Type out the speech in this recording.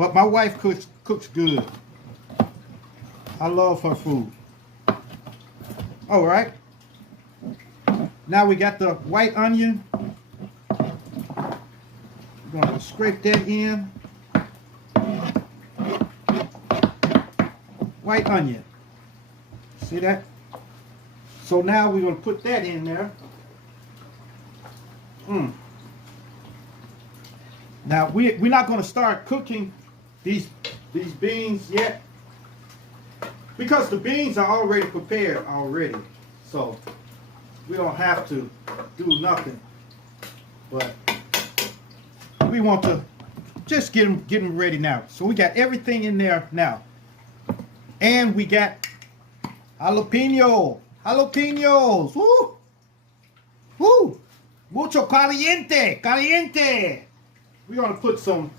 But my wife cooks good. I love her food. All right. Now we got the white onion. We're going to scrape that in. White onion. See that? So now we're going to put that in there. Now we're not going to start cooking these beans yet, because the beans are already prepared already. So we don't have to do nothing. But we want to just get them ready now. So we got everything in there now. And we got jalapenos. Woo! Woo! Mucho caliente. We're going to put some